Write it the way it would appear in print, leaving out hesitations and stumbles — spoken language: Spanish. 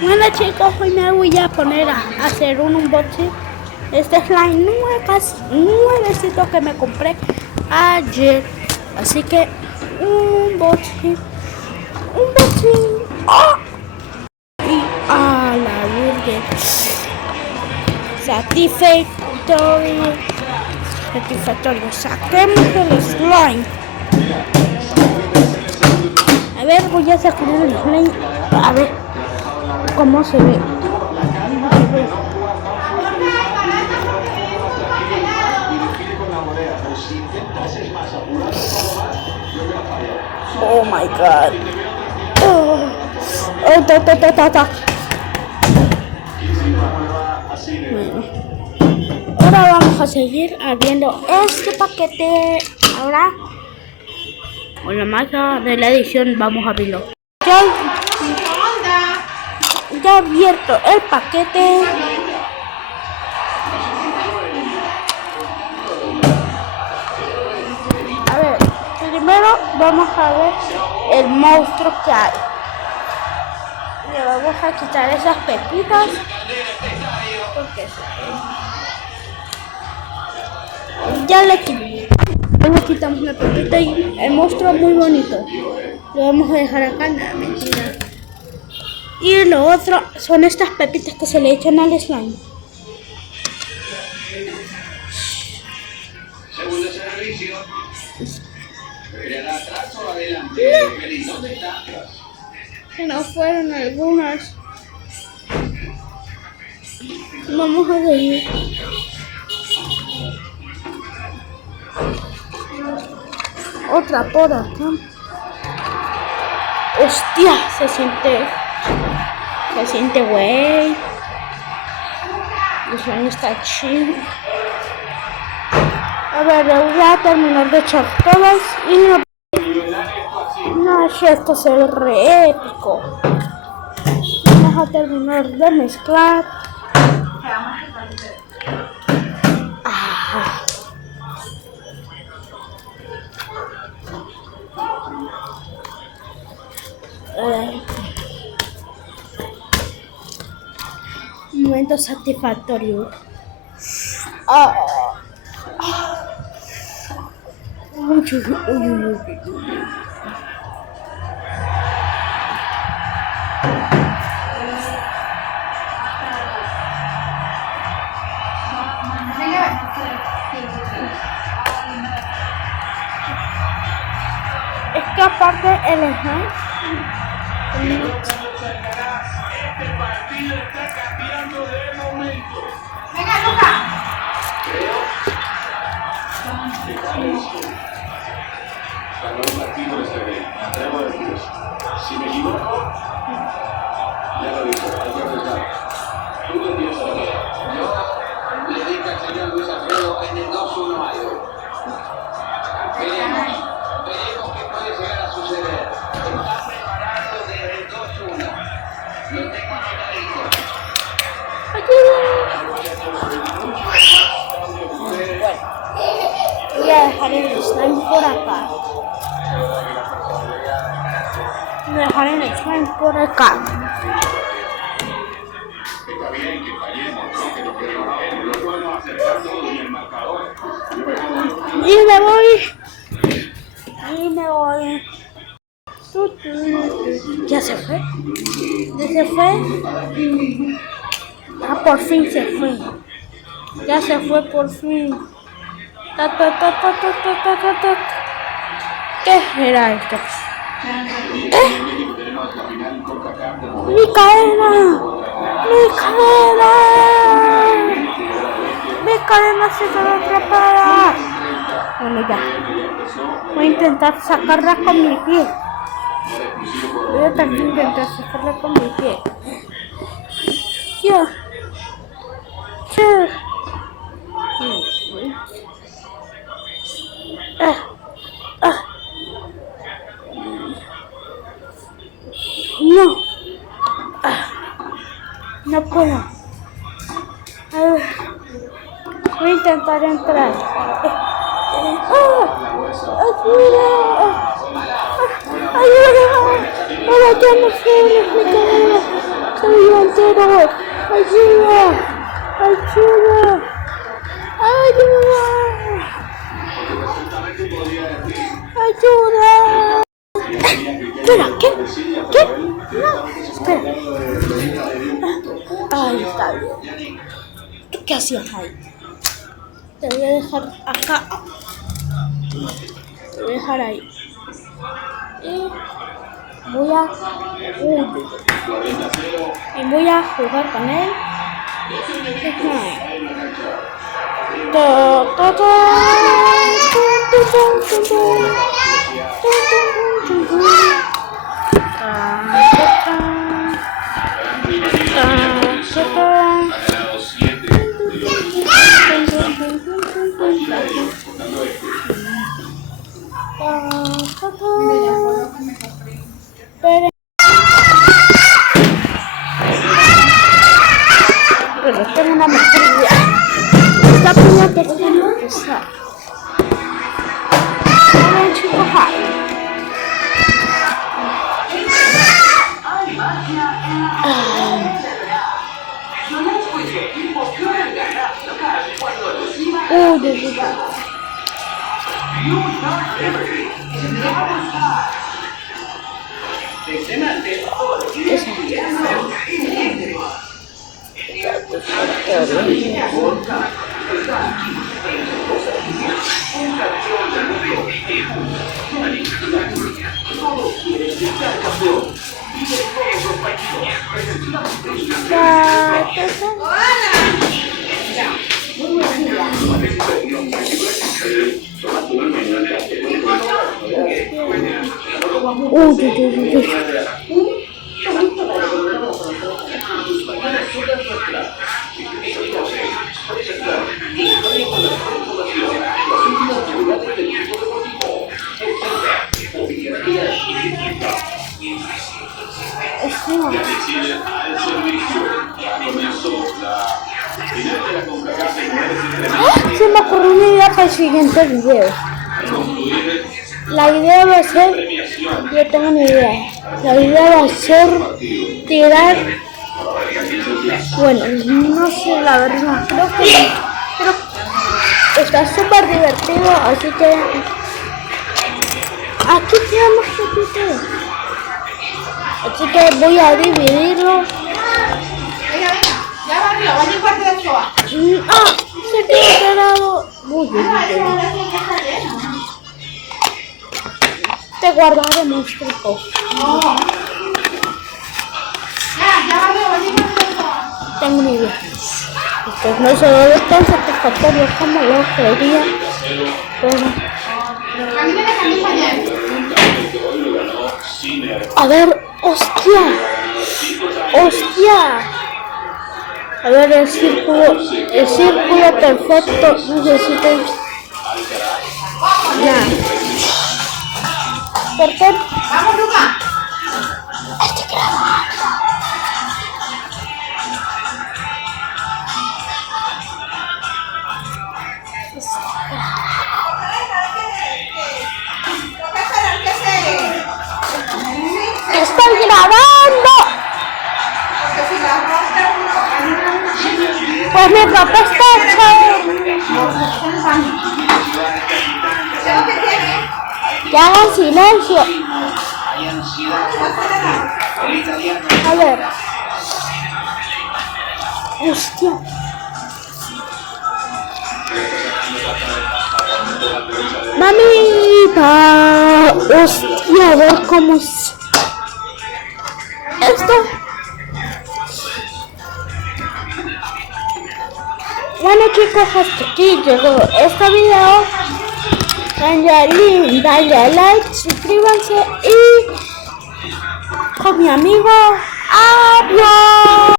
Bueno chicos, hoy me voy a poner a hacer un unboxing. Este slime nuevecito que me compré ayer. Así que unboxing. ¡Oh! Y a la burger. Satisfactorio. Saquemos el slime. A ver, voy a sacar el slime. A ver cómo se ve. Oh my god. Bueno, ahora vamos a seguir abriendo este paquete. Ahora con la marca de la edición vamos a abrirlo. Ya he abierto el paquete. A ver, primero vamos a ver el monstruo que hay. Le vamos a quitar esas pepitas porque ya le quitamos la pepita y el monstruo muy bonito. Lo vamos a dejar acá, nada, mentira. Y lo otro son estas pepitas que se le echan al slime. Segundo servicio. ¿Atrás o adelante? ¿Dónde está? Que no fueron algunas. Vamos a seguir. Otra por acá. Hostia, se siente güey. El sueño está chido. A ver, voy a terminar de echar todas y no, esto se ve re épico. Vamos a terminar de mezclar. Un momento satisfactorio. Es que aparte el slime. Este partido está cambiando de momento. Venga, Luca. Ganó un partido este rey. Me atrevo a decir eso. Si me equivoco, ya lo digo, hay que arriesgar. ¿Tú qué piensas? Yo le dije al señor Luis Alfredo en el 2-1 mayo. Veremos qué puede llegar a suceder. Está preparado desde el 2-1. Lo tengo anotadito. Voy a dejar el slime por acá. Voy a dejar el slime por acá. Está bien que fallemos, ¿no? Que nos podemos acercar todos en el marcador. Y me voy. ¿Ya se fue? ¿Ya se fue? Ah, por fin se fue. Ya se fue por fin. ¿Qué era esto? ¡Mi cadena! ¡Mi cadena! ¡Mi cadena se quedó atrapada! Bueno, ya. Voy a intentar sacarla con mi pie. Voy a también intentar sacarla con mi pie. Ya. No. No puedo. Voy a intentar entrar. ¡Ayuda! ¡Ayuda! ¡Ahora ya no sé! ¡Me quedé! ¡Soy yo! favor. Ayuda. Ayuda. Ayuda. Ayuda. Espera, ¿qué? ¿Qué? No, espera. Ahí está bien. ¿Tú qué hacías ahí? Te voy a dejar acá. Te voy a dejar ahí. Y voy a... y voy a jugar con él. Pero tengo una mejor idea. Esta piña que tiene que empezar. Hola chicos, se me ocurrió una idea para el siguiente video. La idea va a ser, yo tengo una idea. La idea va a ser tirar, bueno, no sé la verdad, creo que está súper divertido, así que aquí tenemos poquito. Así que voy a dividirlo. Venga, ya va arriba, vaya parte de Shoah. Se quedó cerrado. Te guardaré monstruo. No. Ya va arriba, vaya parte de Shoah. Tengo una idea. Pues no se debe tan satisfactorio como lo creía. Pero... Camina, camina. a ver, hostia. Hostia. A ver, el círculo perfecto. Necesito... ya. ¿Por qué? Vamos, Luca. ¡Estoy grabando! Pues mi papá está hecho. Que hagan silencio. A ver. Hostia. Mamita. Hostia, a ver cómo es. Esto. Bueno chicos, hasta aquí llegó este video. Dale like, suscríbanse y con mi amigo. Adiós.